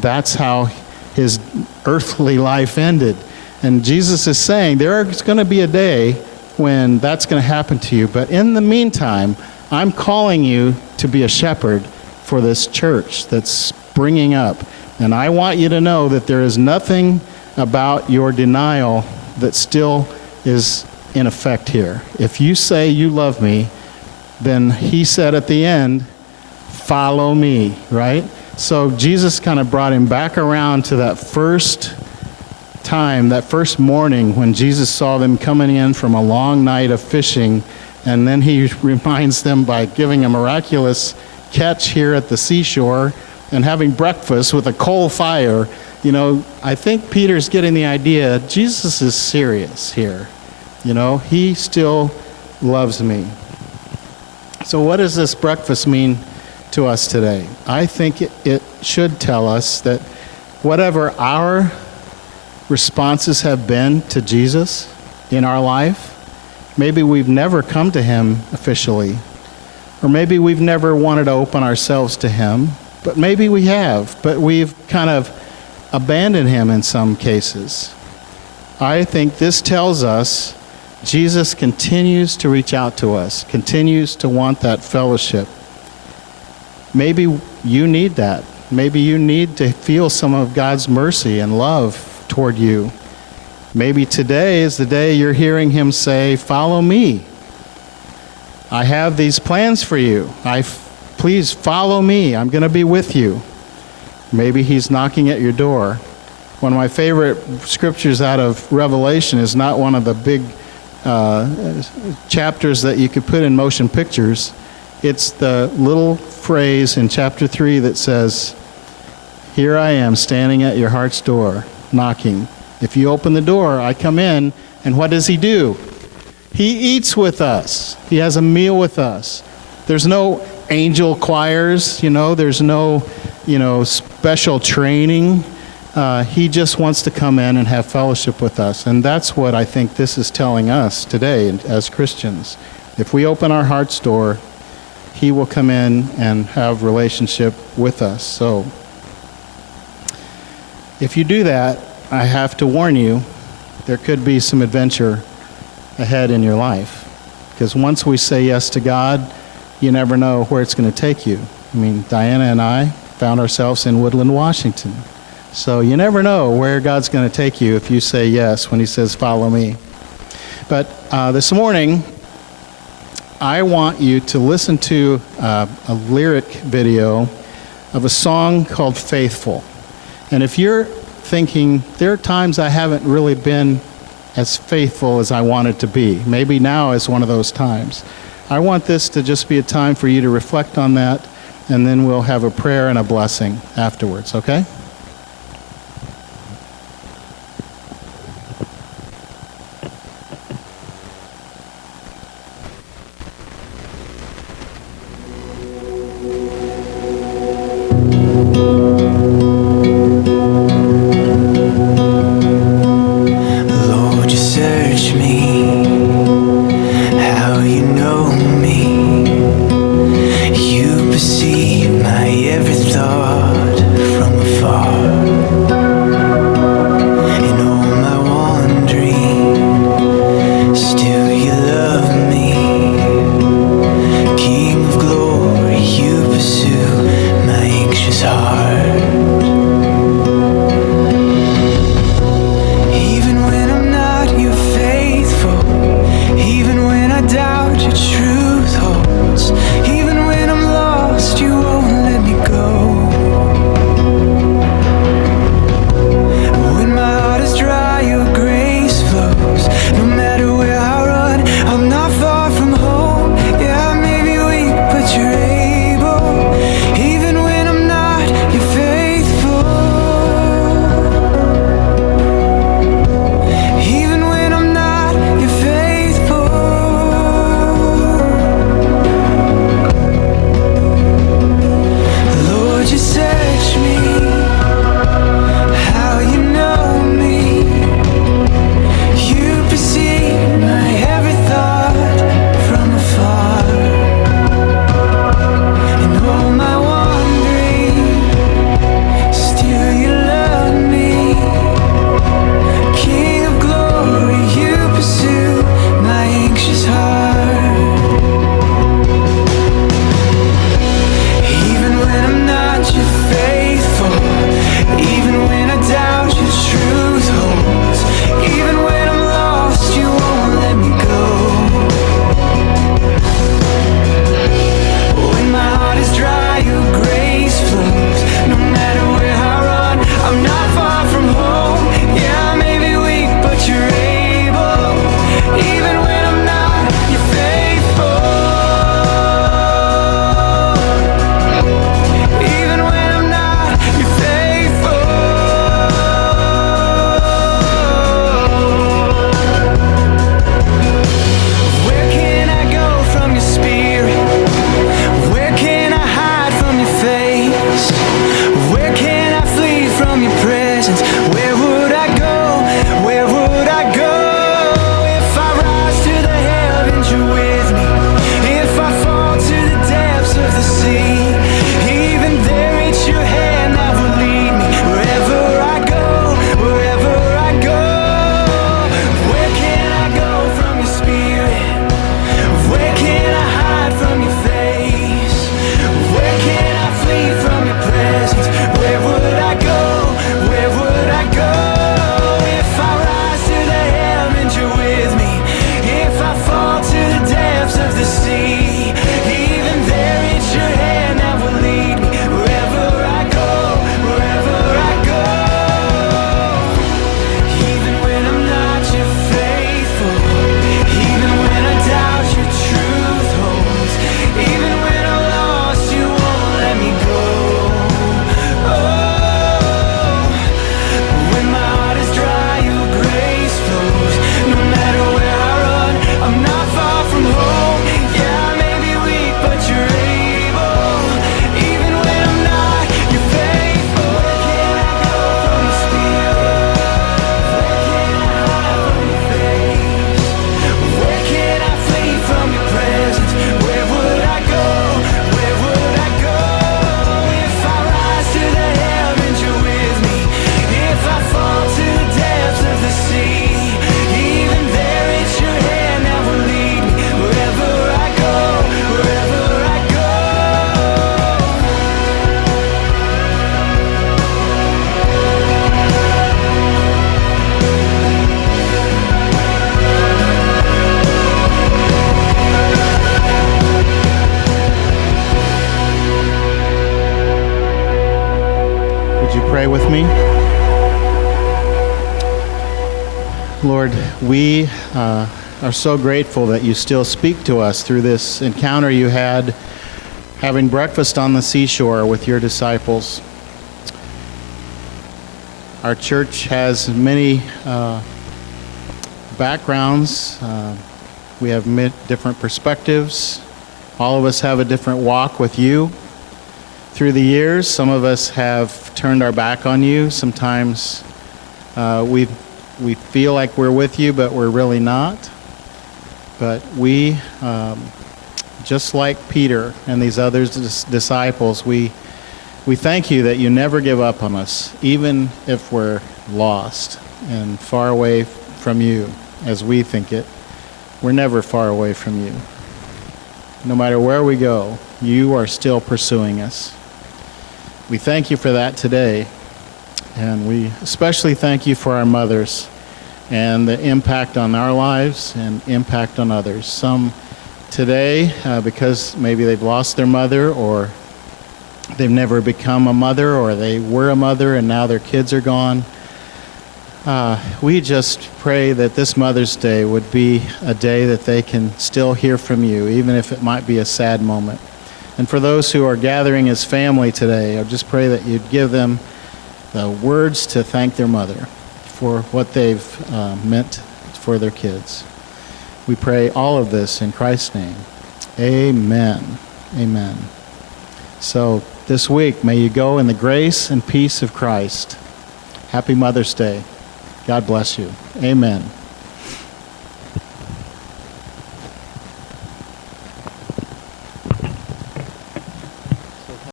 That's how his earthly life ended. And Jesus is saying there's going to be a day when that's going to happen to you. But in the meantime, I'm calling you to be a shepherd for this church that's springing up. And I want you to know that there is nothing about your denial that still is in effect here. If you say you love me, then he said at the end, follow me, right? So Jesus kind of brought him back around to that first time, that first morning when Jesus saw them coming in from a long night of fishing, and then he reminds them by giving a miraculous catch here at the seashore and having breakfast with a coal fire. You know, I think Peter's getting the idea, Jesus is serious here. You know, he still loves me. So what does this breakfast mean to us today? I think it should tell us that whatever our responses have been to Jesus in our life, maybe we've never come to him officially, or maybe we've never wanted to open ourselves to him, but maybe we have, but we've kind of abandoned him in some cases. I think this tells us Jesus continues to reach out to us, continues to want that fellowship. Maybe you need that. Maybe you need to feel some of God's mercy and love toward you. Maybe today is the day you're hearing him say, follow me. I have these plans for you. Please follow me. I'm going to be with you. Maybe he's knocking at your door. One of my favorite scriptures out of Revelation is not one of the big chapters that you could put in motion pictures. It's the little phrase in chapter 3 that says, here I am standing at your heart's door, knocking. If you open the door, I come in, and what does he do? He eats with us. He has a meal with us. There's no angel choirs, there's no, special training. He just wants to come in and have fellowship with us. And that's what I think this is telling us today as Christians. If we open our heart's door, he will come in and have relationship with us. So if you do that, I have to warn you, there could be some adventure ahead in your life. Because once we say yes to God, you never know where it's going to take you. I mean, Diana and I found ourselves in Woodland, Washington. So you never know where God's going to take you if you say yes when he says, follow me. But this morning, I want you to listen to a lyric video of a song called Faithful. And if you're thinking, there are times I haven't really been as faithful as I wanted to be, maybe now is one of those times. I want this to just be a time for you to reflect on that, and then we'll have a prayer and a blessing afterwards, okay? Every thought from afar. presence. Where would I go? Where would I go? If I rise to the heavens, you're with me. If I fall to the depths of the sea, even there it's your hand that will lead me. Wherever I go, wherever I go. Where can I go from your spirit? Where can I hide from your face? Where can I flee from your presence? Where would I go? Where would I go? If I rise to the heavens, you're with me. If I fall to the depths of the sea, even there it's your hand that will lead me. Wherever I go, wherever I go. Even when I'm not your faithful, even when I doubt your truth holds, even when I'm lost, you won't let me go. Oh, when my heart is dry, your grace flows. No matter where I run, I'm not far from home. Yeah, I may be weak, but you're able. Even when I'm not, you're faithful. Where can I go from your spirit? Where can I hide from your face? Where can I flee from your presence? Where would I go? Where would I go? If I rise to the heavens, you're with me. If I fall to the depths of the sea, even there it's your hand that will lead me. Wherever I go, wherever I go. Would you pray with me? Lord, we are so grateful that you still speak to us through this encounter you had having breakfast on the seashore with your disciples. Our church has many backgrounds. We have different perspectives. All of us have a different walk with you. Through the years, some of us have turned our back on you. Sometimes we feel like we're with you, but we're really not. But we, just like Peter and these other disciples, we thank you that you never give up on us, even if we're lost and far away from you, as we think it. We're never far away from you. No matter where we go, you are still pursuing us. We thank you for that today, and we especially thank you for our mothers and the impact on our lives and impact on others. Some today, because maybe they've lost their mother, or they've never become a mother, or they were a mother and now their kids are gone. We just pray that this Mother's Day would be a day that they can still hear from you, even if it might be a sad moment. And for those who are gathering as family today, I just pray that you'd give them the words to thank their mother for what they've meant for their kids. We pray all of this in Christ's name. Amen. Amen. So this week, may you go in the grace and peace of Christ. Happy Mother's Day. God bless you. Amen.